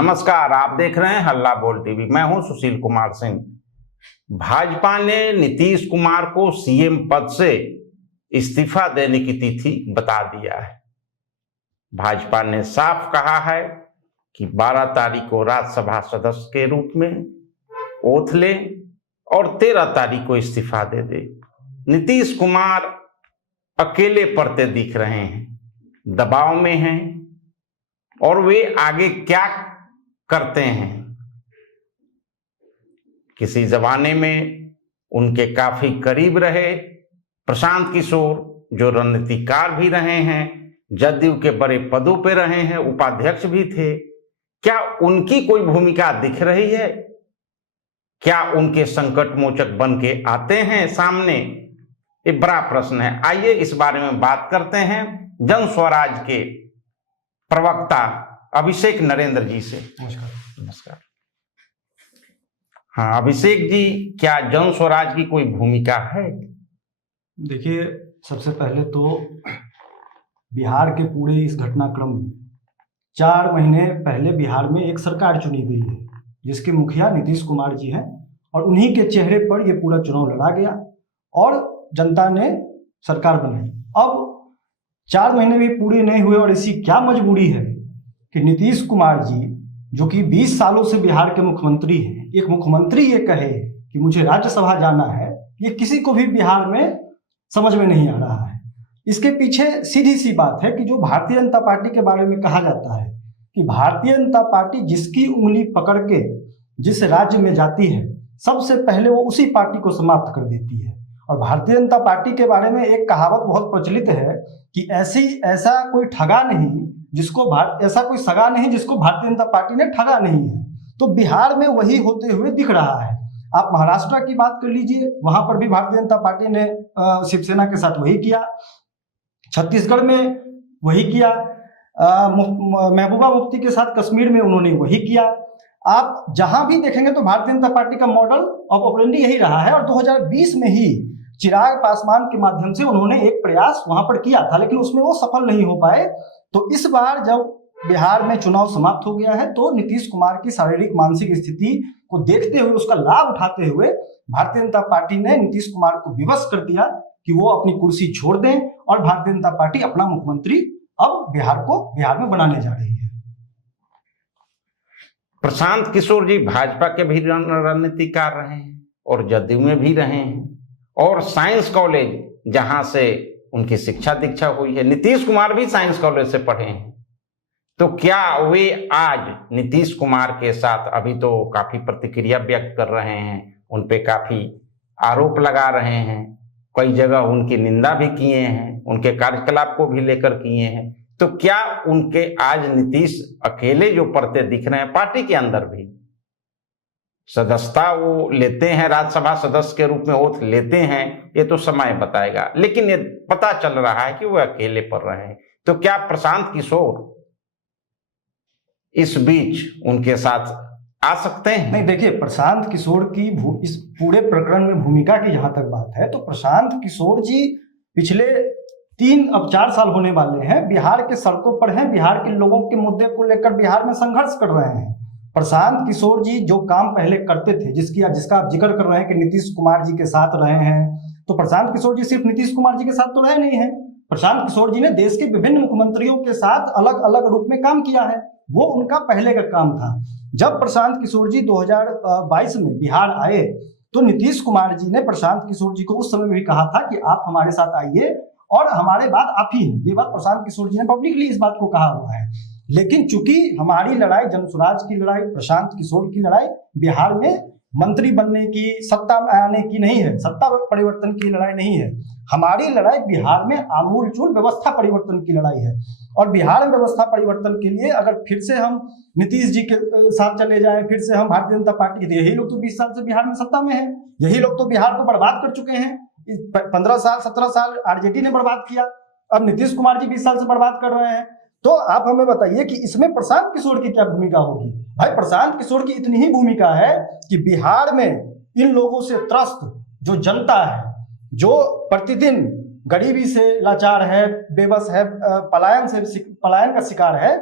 नमस्कार, आप देख रहे हैं हल्ला बोल टीवी। मैं हूं सुशील कुमार सिंह। भाजपा ने नीतीश कुमार को सीएम पद से इस्तीफा देने की तिथि बता दिया है। भाजपा ने साफ कहा है कि 12 तारीख को राज्यसभा सदस्य के रूप में ओथ ले और 13 तारीख को इस्तीफा दे दे। नीतीश कुमार अकेले पड़ते दिख रहे हैं, दबाव में हैं और वे आगे क्या करते हैं। किसी जमाने में उनके काफी करीब रहे प्रशांत किशोर, जो रणनीतिकार भी रहे हैं, जदयू के बड़े पदों पे रहे हैं, उपाध्यक्ष भी थे। क्या उनकी कोई भूमिका दिख रही है? क्या उनके संकट मोचक बन के आते हैं सामने? ये बड़ा प्रश्न है। आइए इस बारे में बात करते हैं जन स्वराज के प्रवक्ता अभिषेक नरेंद्र जी से। नमस्कार। हाँ अभिषेक जी, क्या जन स्वराज की कोई भूमिका है? देखिए, सबसे पहले तो बिहार के पूरे इस घटनाक्रम में 4 महीने पहले बिहार में एक सरकार चुनी गई है जिसके मुखिया नीतीश कुमार जी हैं और उन्हीं के चेहरे पर ये पूरा चुनाव लड़ा गया और जनता ने सरकार बनाई। अब 4 महीने भी पूरे नहीं हुए और ऐसी क्या मजबूरी है कि नीतीश कुमार जी, जो कि 20 सालों से बिहार के मुख्यमंत्री हैं, एक मुख्यमंत्री ये कहे कि मुझे राज्यसभा जाना है, ये किसी को भी बिहार में समझ में नहीं आ रहा है। इसके पीछे सीधी सी बात है कि जो भारतीय जनता पार्टी के बारे में कहा जाता है कि भारतीय जनता पार्टी जिसकी उंगली पकड़ के जिस राज्य में जाती है, सबसे पहले वो उसी पार्टी को समाप्त कर देती है। और भारतीय जनता पार्टी के बारे में एक कहावत बहुत प्रचलित है कि ऐसा कोई ठगा नहीं जिसको ऐसा कोई सगा नहीं जिसको भारतीय जनता पार्टी ने ठगा नहीं है। तो बिहार में वही होते हुए दिख रहा है। आप महाराष्ट्र की बात कर लीजिए, वहां पर भी भारतीय जनता पार्टी ने शिवसेना के साथ वही किया, छत्तीसगढ़ में वही किया, महबूबा मुफ्ती के साथ कश्मीर में उन्होंने वही किया। आप जहां भी देखेंगे तो भारतीय जनता पार्टी का मॉडल ऑफ ऑपरेंडी यही रहा है। और 2020 में ही चिराग पासवान के माध्यम से उन्होंने एक प्रयास वहां पर किया था, लेकिन उसमें वो सफल नहीं हो पाए। तो इस बार जब बिहार में चुनाव समाप्त हो गया है तो नीतीश कुमार की शारीरिक मानसिक स्थिति को देखते हुए, उसका लाभ उठाते हुए भारतीय जनता पार्टी ने नीतीश कुमार को विवश कर दिया कि वो अपनी कुर्सी छोड़ दें और भारतीय जनता पार्टी अपना मुख्यमंत्री अब बिहार में बनाने जा रही है। प्रशांत किशोर जी भाजपा के भी रणनीतिकार रहे हैं और जदयू में भी रहे हैं और साइंस कॉलेज जहां से उनकी शिक्षा दीक्षा हुई है, नीतीश कुमार भी साइंस कॉलेज से पढ़े हैं। तो क्या वे आज नीतीश कुमार के साथ, अभी तो काफी प्रतिक्रिया व्यक्त कर रहे हैं, उन पे काफी आरोप लगा रहे हैं, कई जगह उनकी निंदा भी किए हैं, उनके कार्यकलाप को भी लेकर किए हैं, तो क्या उनके आज नीतीश अकेले जो पढ़ते दिख रहे हैं, पार्टी के अंदर भी सदस्यता वो लेते हैं, राज्यसभा सदस्य के रूप में ओथ लेते हैं, ये तो समय बताएगा, लेकिन ये पता चल रहा है कि वो अकेले पढ़ रहे हैं। तो क्या प्रशांत किशोर इस बीच उनके साथ आ सकते हैं? नहीं, देखिए, प्रशांत किशोर की इस पूरे प्रकरण में भूमिका की जहां तक बात है तो प्रशांत किशोर जी पिछले 4 साल होने वाले हैं बिहार के सड़कों पर हैं, बिहार के लोगों के मुद्दे को लेकर बिहार में संघर्ष कर रहे हैं। प्रशांत किशोर जी जो काम पहले करते थे, जिसका आप जिक्र कर रहे हैं कि नीतीश कुमार जी के साथ रहे हैं, तो प्रशांत किशोर जी सिर्फ नीतीश कुमार जी के साथ तो रहे नहीं हैं। प्रशांत किशोर जी ने देश के विभिन्न मुख्यमंत्रियों के साथ अलग अलग रूप में काम किया है, वो उनका पहले का काम था। जब प्रशांत किशोर जी 2022 में बिहार आए तो नीतीश कुमार जी ने प्रशांत किशोर जी को उस समय भी कहा था कि आप हमारे साथ आइए और हमारे बाद आप ही हैं। ये बात प्रशांत किशोर जी ने पब्लिकली इस बात को कहा हुआ है। लेकिन चूंकि हमारी लड़ाई जन स्वराज की लड़ाई, प्रशांत किशोर की लड़ाई बिहार में मंत्री बनने की, सत्ता में आने की नहीं है, सत्ता परिवर्तन की लड़ाई नहीं है। हमारी लड़ाई बिहार में आमूलचूल व्यवस्था परिवर्तन की लड़ाई है। और बिहार में व्यवस्था परिवर्तन के लिए अगर फिर से हम नीतीश जी के साथ चले जाएं, फिर से हम भारतीय जनता पार्टी के, यही लोग तो 20 साल से बिहार में सत्ता में है, यही लोग तो बिहार को बर्बाद कर चुके हैं। 15 साल 17 साल आरजेडी ने बर्बाद किया, अब नीतीश कुमार जी 20 साल से बर्बाद कर रहे हैं। तो आप हमें बताइए कि इसमें प्रशांत किशोर की क्या भूमिका होगी? भाई, प्रशांत किशोर की इतनी ही भूमिका है कि बिहार में इन लोगों से त्रस्त जो जनता है, जो प्रतिदिन गरीबी से लाचार है, बेबस है, पलायन का शिकार है,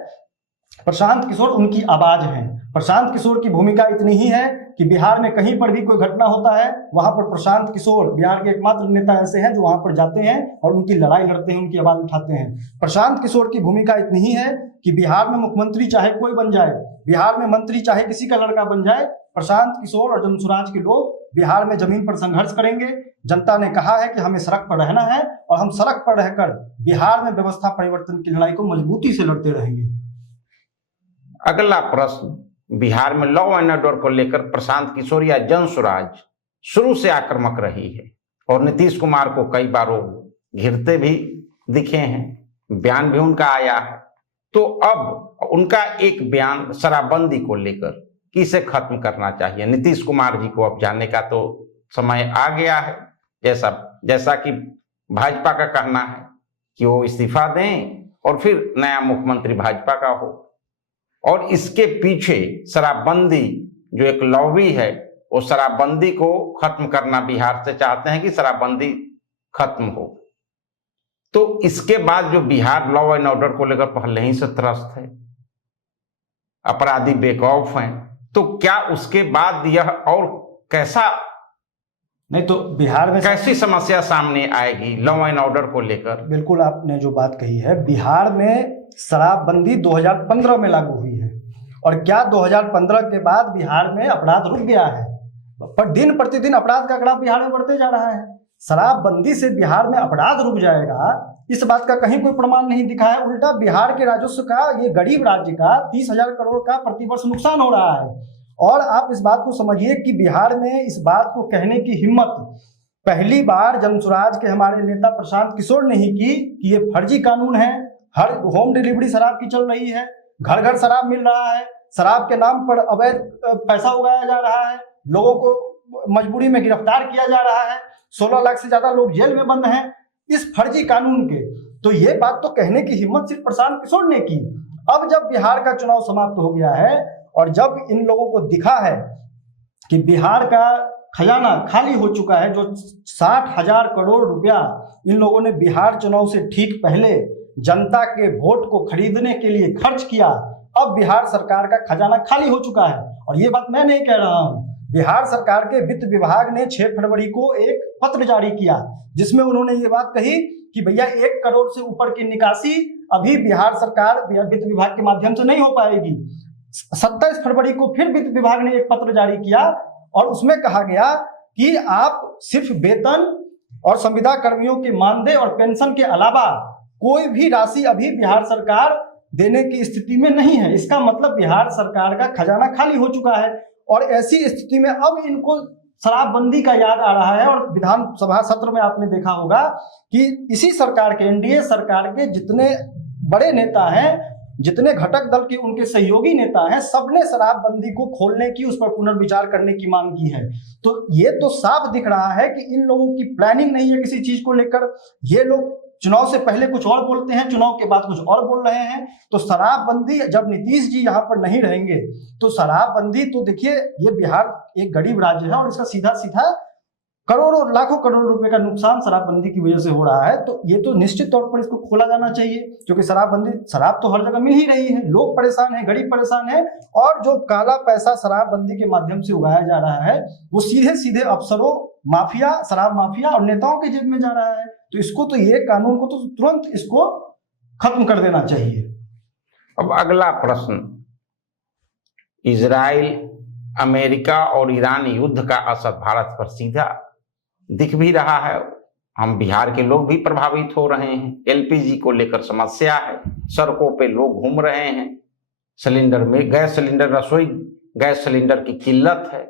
प्रशांत किशोर उनकी आवाज हैं। प्रशांत किशोर की भूमिका इतनी ही है कि बिहार में कहीं पर भी कोई घटना होता है, वहां पर प्रशांत किशोर बिहार के एकमात्र नेता ऐसे हैं जो वहां पर जाते हैं और उनकी लड़ाई लड़ते हैं, उनकी आवाज उठाते हैं। प्रशांत किशोर की भूमिका इतनी ही है कि बिहार में मुख्यमंत्री चाहे कोई बन जाए, बिहार में मंत्री चाहे किसी का लड़का बन जाए, प्रशांत किशोर और जनसुराज के लोग बिहार में जमीन पर संघर्ष करेंगे। जनता ने कहा है कि हमें सड़क पर रहना है और हम सड़क पर रहकर बिहार में व्यवस्था परिवर्तन की लड़ाई को मजबूती से लड़ते रहेंगे। अगला प्रश्न, बिहार में लॉ एंड ऑर्डर को लेकर प्रशांत किशोर या जनसुराज शुरू से आक्रामक रही है और नीतीश कुमार को कई बार वो घिरते भी दिखे हैं, बयान भी उनका आया है। तो अब उनका एक बयान शराबबंदी को लेकर कि इसे खत्म करना चाहिए, नीतीश कुमार जी को अब जाने का तो समय आ गया है। जैसा कि भाजपा का कहना है कि वो इस्तीफा दें और फिर नया मुख्यमंत्री भाजपा का हो, और इसके पीछे शराबबंदी जो एक लॉबी है वो शराबबंदी को खत्म करना बिहार से चाहते हैं कि शराबबंदी खत्म हो। तो इसके बाद जो बिहार लॉ एंड ऑर्डर को लेकर पहले ही से त्रस्त है, अपराधी बेखौफ हैं, तो क्या उसके बाद यह और कैसा नहीं तो बिहार में कैसी समस्या सामने आएगी लॉ एंड ऑर्डर को लेकर? बिल्कुल आपने जो बात कही है, बिहार में शराबबंदी 2015 में लागू हुई है और क्या 2015 के बाद बिहार में अपराध रुक गया है? पर दिन प्रतिदिन अपराध का आंकड़ा बिहार में बढ़ते जा रहा है। शराबबंदी से बिहार में अपराध रुक जाएगा, इस बात का कहीं कोई प्रमाण नहीं दिखा है। उल्टा बिहार के राजस्व का, ये गरीब राज्य का 30,000 करोड़ का प्रतिवर्ष नुकसान हो रहा है। और आप इस बात को समझिए कि बिहार में इस बात को कहने की हिम्मत पहली बार जनसुराज के हमारे नेता प्रशांत किशोर ने ही की कि ये फर्जी कानून है, हर होम डिलीवरी शराब की चल रही है, घर घर शराब मिल रहा है, शराब के नाम पर अवैध पैसा उगाया जा रहा है, लोगों को मजबूरी में गिरफ्तार किया जा रहा है, 16 लाख से ज्यादा लोग जेल में बंद हैं इस फर्जी कानून के। तो ये बात तो कहने की हिम्मत सिर्फ प्रशांत किशोर ने की। अब जब बिहार का चुनाव समाप्त हो गया है और जब इन लोगों को दिखा है कि बिहार का खजाना खाली हो चुका है, जो 60,000 करोड़ रुपया इन लोगों ने बिहार चुनाव से ठीक पहले जनता के वोट को खरीदने के लिए खर्च किया, अब बिहार सरकार का खजाना खाली हो चुका है। और ये बात मैं नहीं कह रहा हूं, बिहार सरकार के वित्त विभाग ने 6 फरवरी को एक पत्र जारी किया जिसमें उन्होंने ये बात कही कि भैया 1 करोड़ से ऊपर की निकासी अभी बिहार सरकार वित्त विभाग के माध्यम से नहीं हो पाएगी। 27 फरवरी को फिर वित्त विभाग ने एक पत्र जारी किया और उसमें कहा गया कि आप सिर्फ वेतन और संविदा कर्मियों के मानदेय और पेंशन के अलावा कोई भी राशि अभी बिहार सरकार देने की स्थिति में नहीं है। इसका मतलब बिहार सरकार का खजाना खाली हो चुका है और ऐसी स्थिति में अब इनको शराबबंदी का याद आ रहा है। और विधानसभा सत्र में आपने देखा होगा कि इसी सरकार के, एनडीए सरकार के जितने बड़े नेता हैं, जितने घटक दल के उनके सहयोगी नेता हैं, सबने शराबबंदी को खोलने की, उस पर पुनर्विचार करने की मांग की है। तो ये तो साफ दिख रहा है कि इन लोगों की प्लानिंग नहीं है किसी चीज को लेकर। ये लोग चुनाव से पहले कुछ और बोलते हैं, चुनाव के बाद कुछ और बोल रहे हैं। तो शराबबंदी, जब नीतीश जी यहाँ पर नहीं रहेंगे तो शराबबंदी, तो देखिए ये बिहार एक गरीब राज्य है और इसका सीधा सीधा करोड़ों लाखों करोड़ रुपए का नुकसान शराबबंदी की वजह से हो रहा है। तो ये तो निश्चित तौर पर इसको खोला जाना चाहिए, क्योंकि शराब तो हर जगह मिल ही रही है, लोग परेशान हैं, गरीब परेशान है, और जो काला पैसा शराबबंदी के माध्यम से उगाया जा रहा है वो सीधे सीधे अफसरों, माफिया, शराब माफिया और नेताओं के जेब में जा रहा है। तो इसको तो, ये कानून को तो तुरंत इसको खत्म कर देना चाहिए। अब अगला प्रश्न, इजराइल, अमेरिका और ईरान युद्ध का असर भारत पर सीधा दिख भी रहा है। हम बिहार के लोग भी प्रभावित हो रहे हैं। एलपीजी को लेकर समस्या है, सड़कों पे लोग घूम रहे हैं, सिलेंडर में गैस सिलेंडर, रसोई गैस सिलेंडर की किल्लत है।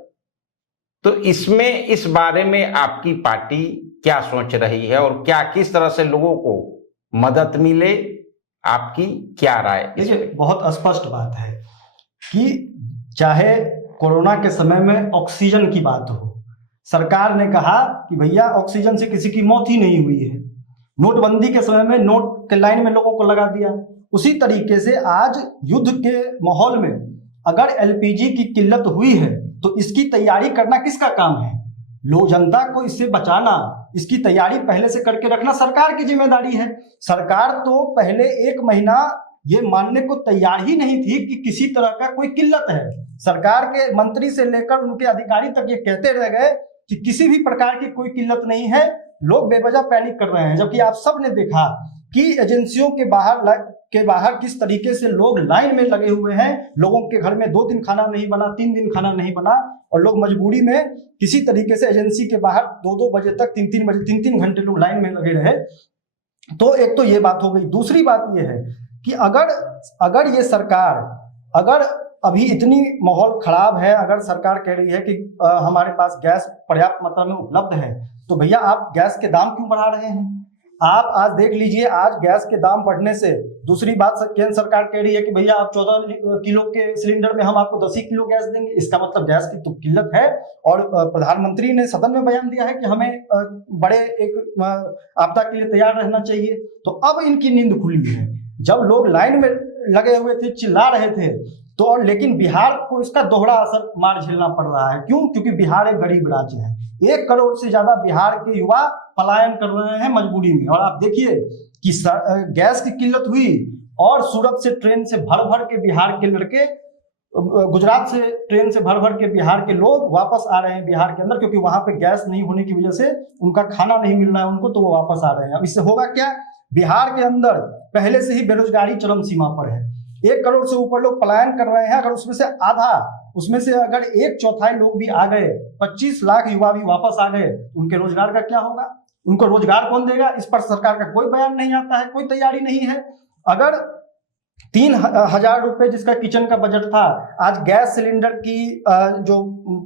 तो इसमें, इस बारे में आपकी पार्टी क्या सोच रही है और क्या, किस तरह से लोगों को मदद मिले, आपकी क्या राय? देखिए, बहुत स्पष्ट बात है कि चाहे कोरोना के समय में ऑक्सीजन की बात हो, सरकार ने कहा कि भैया ऑक्सीजन से किसी की मौत ही नहीं हुई है। नोटबंदी के समय में नोट के लाइन में लोगों को लगा दिया। उसी तरीके से आज युद्ध के माहौल में अगर एलपीजी की किल्लत हुई है तो इसकी तैयारी करना किसका काम है? लोग, जनता को इससे बचाना, इसकी तैयारी पहले से करके रखना सरकार की जिम्मेदारी है। सरकार तो पहले 1 महीना ये मानने को तैयार ही नहीं थी कि किसी तरह का कोई किल्लत है। सरकार के मंत्री से लेकर उनके अधिकारी तक ये कहते रह गए कि किसी भी प्रकार की कोई किल्लत नहीं है, लोग बेवजह पैनिक कर रहे हैं। जबकि आप सब ने देखा कि एजेंसियों के बाहर किस तरीके से लोग लाइन में लगे हुए हैं। लोगों के घर में 2 दिन खाना नहीं बना, 3 दिन खाना नहीं बना, और लोग मजबूरी में किसी तरीके से एजेंसी के बाहर 2-2 बजे तक, 3-3 घंटे लोग लाइन में लगे रहे। तो एक तो ये बात हो गई। दूसरी बात ये है कि अगर ये सरकार, अगर अभी इतनी माहौल खराब है, अगर सरकार कह रही है कि हमारे पास गैस पर्याप्त मात्रा में उपलब्ध है, तो भैया आप गैस के दाम क्यों बढ़ा रहे हैं? आप आज देख लीजिए, आज गैस के दाम बढ़ने से, दूसरी बात केंद्र सरकार कह रही है कि भैया आप 14 किलो के सिलेंडर में हम आपको 10 किलो गैस देंगे। इसका मतलब गैस की तो किल्लत है। और प्रधानमंत्री ने सदन में बयान दिया है कि हमें बड़े एक आपदा के लिए तैयार रहना चाहिए। तो अब इनकी नींद खुली है। जब लोग लाइन में लगे हुए थे, चिल्ला रहे थे, तो और लेकिन बिहार को इसका दोहरा असर मार झेलना पड़ रहा है। क्यों? क्योंकि बिहार एक गरीब राज्य है। 1 करोड़ से ज्यादा बिहार के युवा पलायन कर रहे हैं मजबूरी में। और आप देखिए कि गैस की किल्लत हुई और सूरत से ट्रेन से भर भर के बिहार के लड़के, गुजरात से ट्रेन से भर भर के बिहार के लोग वापस आ रहे हैं बिहार के अंदर, क्योंकि वहां पे गैस नहीं होने की वजह से उनका खाना नहीं मिल रहा है उनको, तो वो वापस आ रहे हैं। अब इससे होगा क्या? बिहार के अंदर पहले से ही बेरोजगारी चरम सीमा पर है। 1 करोड़ से ऊपर लोग पलायन कर रहे हैं। अगर उसमें से अगर 1/4 लोग भी आ गए, 25 लाख युवा भी वापस आ गए, उनके रोजगार का क्या होगा? उनको रोजगार कौन देगा? इस पर सरकार का कोई बयान नहीं आता है, कोई तैयारी नहीं है। अगर 3,000 रुपए जिसका किचन का बजट था, आज गैस सिलेंडर की जो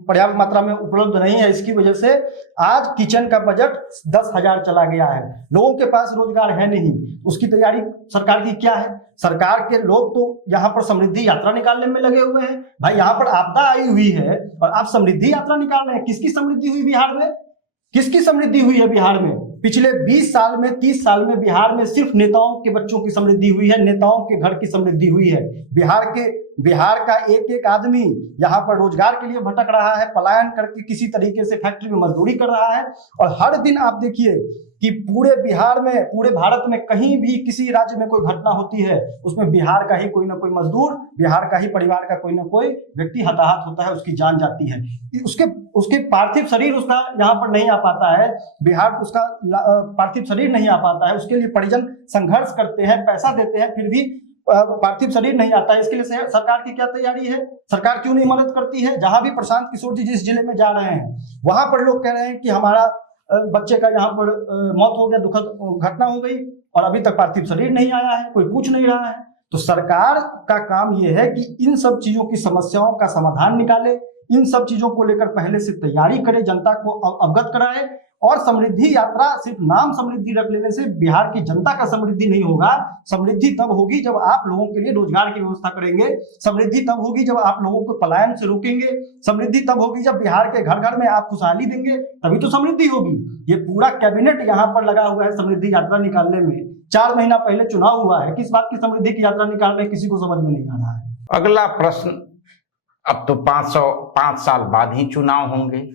पर्याप्त मात्रा में उपलब्ध नहीं है, इसकी वजह से आज किचन का बजट 10,000 चला गया है। लोगों के पास रोजगार है नहीं, उसकी तैयारी सरकार की क्या है? सरकार के लोग तो यहाँ पर समृद्धि यात्रा निकालने में लगे हुए हैं। भाई यहाँ पर आपदा आई हुई है और आप समृद्धि यात्रा निकाल रहे हैं। किसकी समृद्धि हुई बिहार में? किसकी समृद्धि हुई है बिहार में? पिछले 20 साल में, 30 साल में बिहार में सिर्फ नेताओं के बच्चों की समृद्धि हुई है, नेताओं के घर की समृद्धि हुई है। बिहार का एक आदमी यहाँ पर रोजगार के लिए भटक रहा है, पलायन करके किसी तरीके से फैक्ट्री में मजदूरी कर रहा है। और हर दिन आप देखिए कि पूरे बिहार में, पूरे भारत में कहीं भी किसी राज्य में कोई घटना होती है, उसमें बिहार का ही कोई ना कोई मजदूर, बिहार का ही परिवार का कोई ना कोई व्यक्ति हताहत होता है, उसकी जान जाती है। उसके पार्थिव शरीर उसका यहाँ पर नहीं आ पाता है, बिहार उसका पार्थिव शरीर नहीं आ पाता है। उसके लिए परिजन संघर्ष करते हैं, पैसा देते हैं, फिर भी पार्थिव शरीर नहीं आता है। इसके लिए सरकार की क्या तैयारी है? सरकार क्यों नहीं मदद करती है? जहां भी प्रशांत किशोर जी जिस जिले में जा रहे हैं, वहां पर लोग कह रहे हैं कि हमारा बच्चे का यहाँ पर मौत हो गया, दुखद घटना हो गई, और अभी तक पार्थिव शरीर नहीं आया है, कोई पूछ नहीं रहा है। तो सरकार का काम यह है कि इन सब चीजों की समस्याओं का समाधान निकाले, इन सब चीजों को लेकर पहले से तैयारी करे, जनता को अवगत कराए। और समृद्धि यात्रा सिर्फ नाम समृद्धि रख लेने से बिहार की जनता का समृद्धि नहीं होगा। समृद्धि तब होगी जब आप लोगों के लिए रोजगार की व्यवस्था करेंगे, समृद्धि तब होगी जब आप लोगों को पलायन से रोकेंगे, समृद्धि तब होगी जब बिहार के घर घर में आप खुशहाली देंगे, तभी तो समृद्धि होगी। ये पूरा कैबिनेट यहाँ पर लगा हुआ है समृद्धि यात्रा निकालने में। 4 महीना पहले चुनाव हुआ है, किस बात की समृद्धि की यात्रा निकाल रहे, किसी को समझ में नहीं आ रहा है। अगला प्रश्न, अब तो 5 साल बाद ही चुनाव होंगे,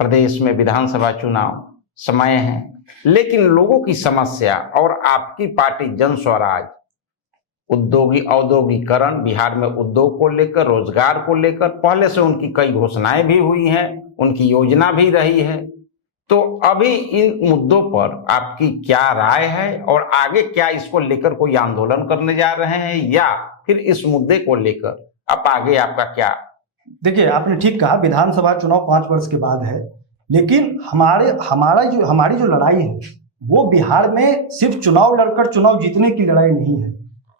प्रदेश में विधानसभा चुनाव समय है, लेकिन लोगों की समस्या और आपकी पार्टी जन स्वराज, औद्योगिकरण, बिहार में उद्योग को लेकर, रोजगार को लेकर पहले से उनकी कई घोषणाएं भी हुई हैं, उनकी योजना भी रही है। तो अभी इन मुद्दों पर आपकी क्या राय है और आगे क्या इसको लेकर कोई आंदोलन करने जा रहे हैं, या फिर इस मुद्दे को लेकर अब आगे आपका क्या? देखिए, आपने ठीक कहा, विधानसभा चुनाव 5 वर्ष के बाद है, लेकिन हमारी जो लड़ाई है वो बिहार में सिर्फ चुनाव लड़कर चुनाव जीतने की लड़ाई नहीं है।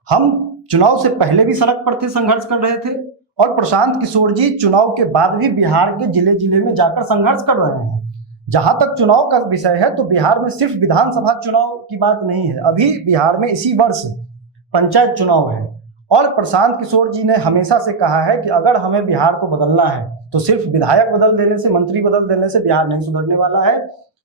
हम चुनाव से पहले भी सड़क पर थे, संघर्ष कर रहे थे, और प्रशांत किशोर जी चुनाव के बाद भी बिहार के जिले जिले में जाकर संघर्ष कर रहे हैं। जहां तक चुनाव का विषय है, तो बिहार में सिर्फ विधानसभा चुनाव की बात नहीं है, अभी बिहार में इसी वर्ष पंचायत चुनाव है। और प्रशांत किशोर जी ने हमेशा से कहा है कि अगर हमें बिहार को बदलना है तो सिर्फ विधायक बदल देने से, मंत्री बदल देने से बिहार नहीं सुधरने वाला है।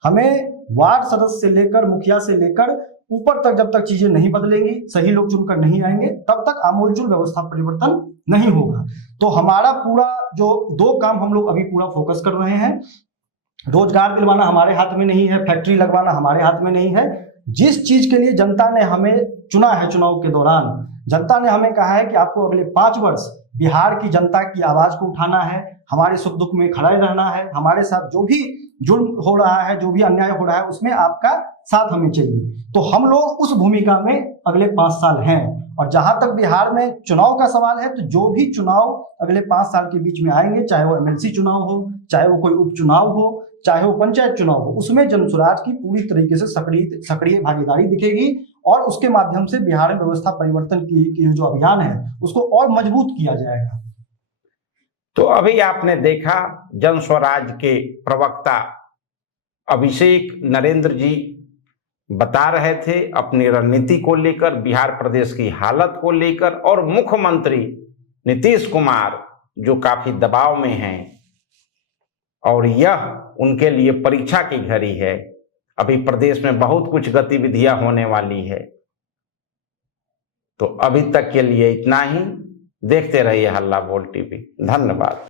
हमें वार्ड सदस्य से लेकर, मुखिया से लेकर ऊपर तक जब तक चीजें नहीं बदलेंगी, सही लोग चुनकर नहीं आएंगे, तब तक आमूलचूल व्यवस्था परिवर्तन नहीं होगा। तो हमारा पूरा जो 2 काम हम लोग अभी पूरा फोकस कर रहे हैं, रोजगार दिलवाना हमारे हाथ में नहीं है, फैक्ट्री लगवाना हमारे हाथ में नहीं है। जिस चीज के लिए जनता ने हमें चुना है चुनाव के दौरान, जनता ने हमें कहा है कि आपको अगले 5 वर्ष बिहार की जनता की आवाज को उठाना है, हमारे सुख दुख में खड़ा रहना है, हमारे साथ जो भी जुर्म हो रहा है, जो भी अन्याय हो रहा है, उसमें आपका साथ हमें चाहिए। तो हम लोग उस भूमिका में अगले 5 साल हैं। और जहां तक बिहार में चुनाव का सवाल है, तो जो भी चुनाव अगले 5 साल के बीच में आएंगे, चाहे वो एमएलसी चुनाव हो, चाहे वो कोई उपचुनाव हो, चाहे वो पंचायत चुनाव हो, उसमें जनसुराज की पूरी तरीके से सक्रिय भागीदारी दिखेगी और उसके माध्यम से बिहार में व्यवस्था परिवर्तन की जो अभियान है उसको और मजबूत किया जाएगा। तो अभी आपने देखा जनस्वराज के प्रवक्ता अभिषेक नरेंद्र जी बता रहे थे अपनी रणनीति को लेकर, बिहार प्रदेश की हालत को लेकर, और मुख्यमंत्री नीतीश कुमार जो काफी दबाव में हैं और यह उनके लिए परीक्षा की घड़ी है। अभी प्रदेश में बहुत कुछ गतिविधियां होने वाली है। तो अभी तक के लिए इतना ही। देखते रहिए हल्ला बोल टीवी। धन्यवाद।